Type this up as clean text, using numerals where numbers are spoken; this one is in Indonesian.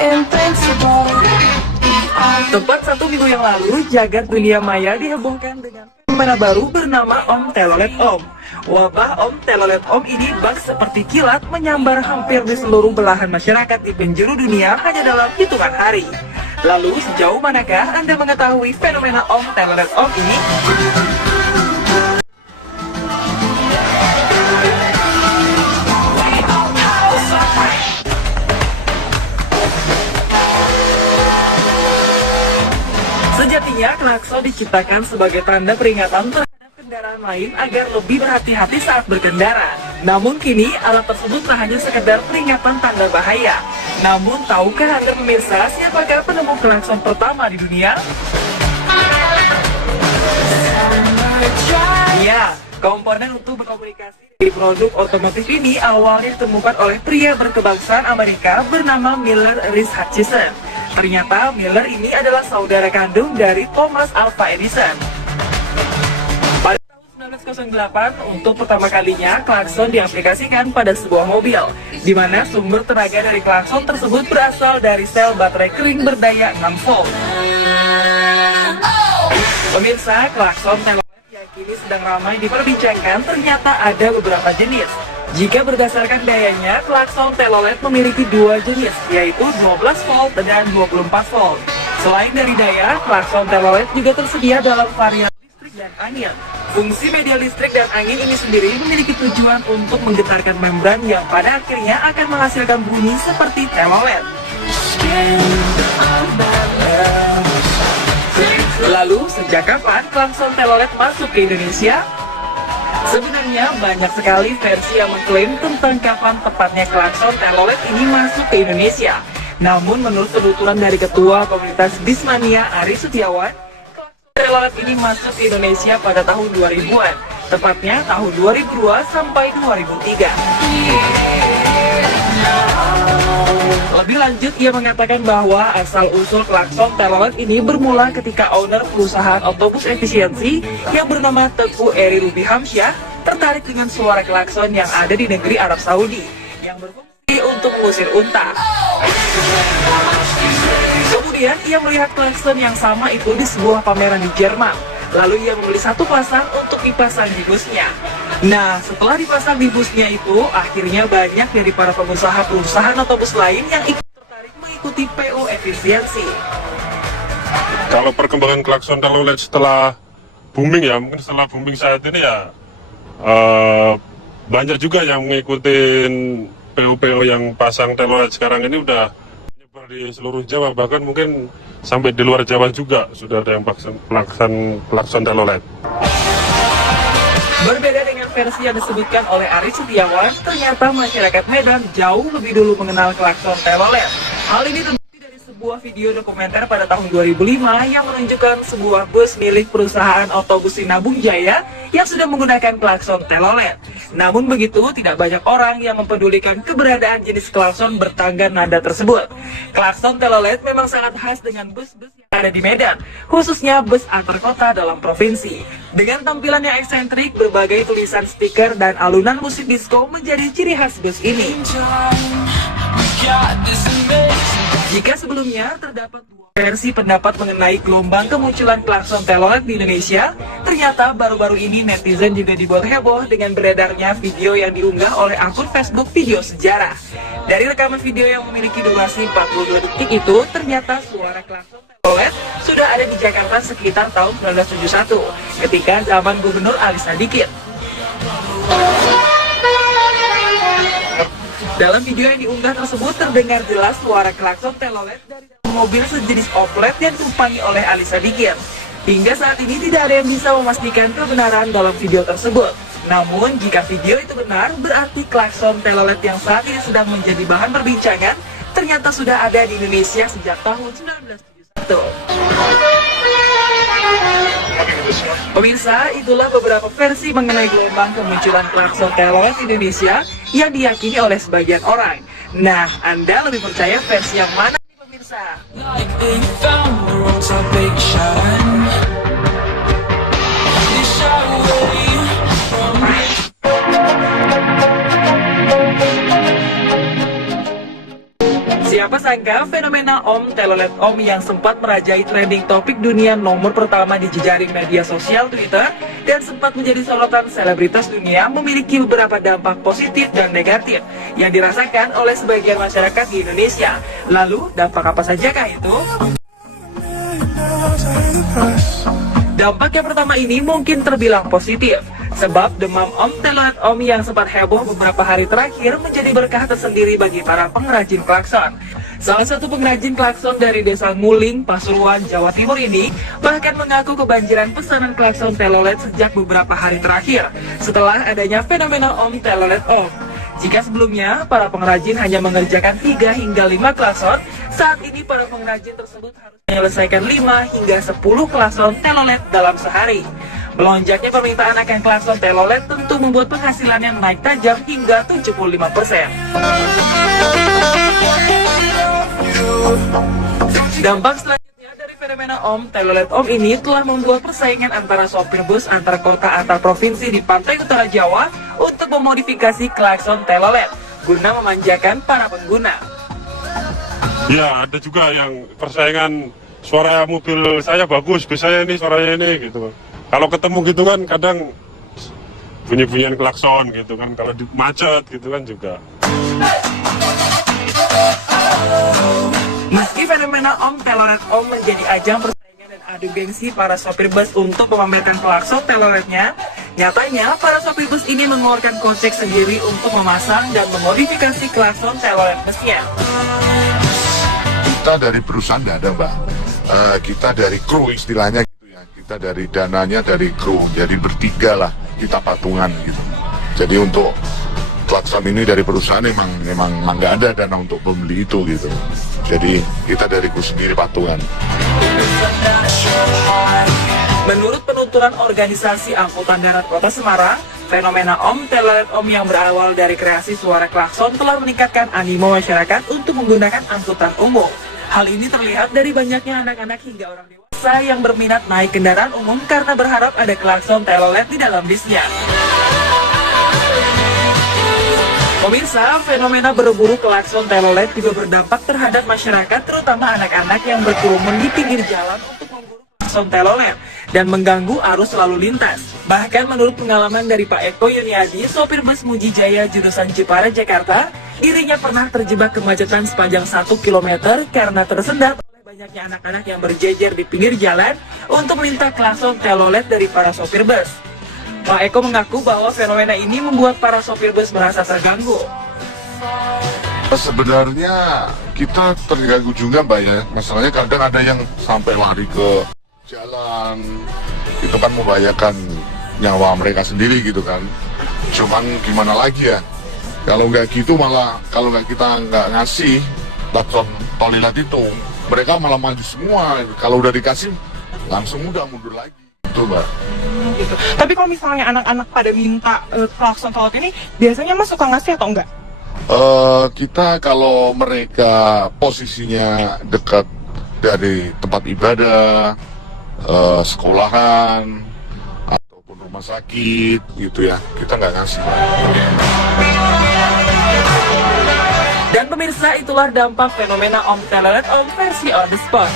invincible. Tepat 1 minggu yang lalu, jagat dunia maya dihebohkan dengan fenomena baru bernama Om Telolet Om. Wabah Om Telolet Om ini bak seperti kilat menyambar hampir di seluruh belahan masyarakat di penjuru dunia hanya dalam hitungan hari. Lalu sejauh manakah Anda mengetahui fenomena Om Telolet Om ini? Sejatinya, klakson diciptakan sebagai tanda peringatan terhadap kendaraan lain agar lebih berhati-hati saat berkendara. Namun kini, alat tersebut tak hanya sekedar peringatan tanda bahaya. Namun, tahukah Anda pemirsa siapakah penemu klakson pertama di dunia? Ya, komponen untuk berkomunikasi di produk otomotif ini awalnya ditemukan oleh pria berkebangsaan Amerika bernama Miller Reese Hutchison. Ternyata Miller ini adalah saudara kandung dari Thomas Alva Edison. Pada tahun 1908, untuk pertama kalinya klakson diaplikasikan pada sebuah mobil, di mana sumber tenaga dari klakson tersebut berasal dari sel baterai kering berdaya 6 volt. Pemirsa, klakson telolet yang kini sedang ramai diperbincangkan ternyata ada beberapa jenis. Jika berdasarkan dayanya, klakson telolet memiliki 2 jenis, yaitu 12 volt dan 24 volt. Selain dari daya, klakson telolet juga tersedia dalam varian listrik dan angin. Fungsi media listrik dan angin ini sendiri memiliki tujuan untuk menggetarkan membran yang pada akhirnya akan menghasilkan bunyi seperti telolet. Lalu, sejak kapan klakson telolet masuk ke Indonesia? Sebenarnya banyak sekali versi yang mengklaim tentang kapan tepatnya klakson telolet ini masuk ke Indonesia. Namun menurut penuturan dari Ketua Komunitas Bismania Ari Setiawan, klakson telolet ini masuk ke Indonesia pada tahun 2000-an, tepatnya tahun 2002 sampai 2003. Lebih lanjut, ia mengatakan bahwa asal-usul klakson telolet ini bermula ketika owner perusahaan otobus efisiensi yang bernama Teguh Eri Ruby Hamsyah tertarik dengan suara klakson yang ada di negeri Arab Saudi yang berfungsi untuk mengusir unta. Kemudian, ia melihat klakson yang sama itu di sebuah pameran di Jerman. Lalu ia membeli 1 pasang untuk dipasang di busnya. Nah, setelah dipasang di busnya itu, akhirnya banyak dari para pengusaha perusahaan otobus lain yang ikut tertarik mengikuti PO efisiensi. Kalau perkembangan klakson telolet setelah booming ya, mungkin setelah booming saat ini ya, banyak juga yang mengikuti PO-PO yang pasang telolet sekarang ini udah menyebar di seluruh Jawa, bahkan mungkin sampai di luar Jawa juga sudah ada yang klakson telolet. Berbeda dengan versi yang disebutkan oleh Ari Setiawan, ternyata masyarakat Medan jauh lebih dulu mengenal klakson telolet. Hal ini terbukti dari sebuah video dokumenter pada tahun 2005 yang menunjukkan sebuah bus milik perusahaan otobus Sinabung Jaya yang sudah menggunakan klakson telolet. Namun begitu, tidak banyak orang yang mempedulikan keberadaan jenis klakson bertangga nada tersebut. Klakson telolet memang sangat khas dengan bus-bus yang ada di Medan, khususnya bus antar kota dalam provinsi. Dengan tampilan yang eksentrik, berbagai tulisan stiker dan alunan musik disco menjadi ciri khas bus ini. Jika sebelumnya terdapat 2 versi pendapat mengenai gelombang kemunculan klakson telolet di Indonesia, ternyata baru-baru ini netizen juga dibuat heboh dengan beredarnya video yang diunggah oleh akun Facebook Video Sejarah. Dari rekaman video yang memiliki durasi 42 detik itu, ternyata suara klakson telolet sudah ada di Jakarta sekitar tahun 1971, ketika zaman Gubernur Ali Sadikin. Dalam video yang diunggah tersebut terdengar jelas suara klakson telolet dari mobil sejenis Oplet yang ditumpangi oleh Ali Sadikin. Hingga saat ini tidak ada yang bisa memastikan kebenaran dalam video tersebut. Namun jika video itu benar, berarti klakson telolet yang saat ini sedang menjadi bahan perbincangan ternyata sudah ada di Indonesia sejak tahun 1971. Pemirsa, itulah beberapa versi mengenai gelombang kemunculan klakson telolet di Indonesia yang diyakini oleh sebagian orang. Nah, Anda lebih percaya versi yang mana nih pemirsa? Siapa sangka, fenomena Om Telolet Om yang sempat merajai trending topik dunia nomor pertama di jejaring media sosial Twitter dan sempat menjadi sorotan selebritas dunia memiliki beberapa dampak positif dan negatif yang dirasakan oleh sebagian masyarakat di Indonesia. Lalu, dampak apa sajakah itu? Dampak yang pertama ini mungkin terbilang positif, sebab demam Om Telolet Om yang sempat heboh beberapa hari terakhir menjadi berkah tersendiri bagi para pengrajin klakson. Salah satu pengrajin klakson dari desa Nguling, Pasuruan, Jawa Timur ini bahkan mengaku kebanjiran pesanan klakson telolet sejak beberapa hari terakhir setelah adanya fenomena Om Telolet Om. Jika sebelumnya para pengrajin hanya mengerjakan 3 hingga 5 klakson, saat ini para pengrajin tersebut harus menyelesaikan 5 hingga 10 klakson telolet dalam sehari. Melonjaknya permintaan akan klakson telolet tentu membuat penghasilannya naik tajam hingga 75%. Dampak selanjutnya dari fenomena Om Telolet Om ini telah membuat persaingan antara sopir bus antar kota antar provinsi di pantai utara Jawa untuk memodifikasi klakson telolet guna memanjakan para pengguna. Ya, ada juga yang persaingan suara mobil saya bagus, bis saya ini suaranya ini gitu. Kalau ketemu gitu kan kadang bunyi-bunyian klakson gitu kan, kalau di macet gitu kan juga. Meski fenomena Om Telolet Om menjadi ajang persaingan dan adu gengsi para sopir bus untuk memamerkan klakson teloletnya, nyatanya para sopir bus ini mengeluarkan kocek sendiri untuk memasang dan memodifikasi klakson telolet busnya. Kita dari perusahaan tidak ada, Mbak. Kita dari kru istilahnya gitu ya. Kita dari dananya dari kru, jadi bertiga lah kita patungan gitu. Jadi untuk klakson ini dari perusahaan memang nggak ada dana untuk membeli itu gitu. Jadi kita dari kru sendiri patungan. Menurut penuturan organisasi angkutan darat Kota Semarang, fenomena Om Telolet Om yang berawal dari kreasi suara klakson telah meningkatkan animo masyarakat untuk menggunakan angkutan umum. Hal ini terlihat dari banyaknya anak-anak hingga orang dewasa yang berminat naik kendaraan umum karena berharap ada klakson telolet di dalam bisnya. Pemirsa, fenomena berburu klakson telolet juga berdampak terhadap masyarakat, terutama anak-anak yang berkerumun di pinggir jalan untuk memburu klakson telolet dan mengganggu arus lalu lintas. Bahkan menurut pengalaman dari Pak Eko Yuniadi, sopir bus Muji Jaya jurusan Jepara, Jakarta, dirinya pernah terjebak kemacetan sepanjang 1 km karena tersendat oleh banyaknya anak-anak yang berjejer di pinggir jalan untuk meminta klakson telolet dari para sopir bus. Pak Eko mengaku bahwa fenomena ini membuat para sopir bus merasa terganggu. Sebenarnya kita terganggu juga, Mbak ya. Masalahnya kadang ada yang sampai lari ke jalan, itu kan membahayakan nyawa mereka sendiri gitu kan. Cuman gimana lagi ya? Kalau nggak gitu malah, kalau kita nggak ngasih klakson telolet itu, mereka malah maju semua. Kalau udah dikasih, langsung udah mundur lagi. Itu, Mbak. Gitu. Tapi kalau misalnya anak-anak pada minta klakson telolet ini, biasanya Mas suka ngasih atau enggak? Kita kalau mereka posisinya dekat dari tempat ibadah, sekolahan, ataupun rumah sakit gitu ya, kita nggak ngasih. Dan pemirsa, itulah dampak fenomena Om Telolet Om versi on the spot.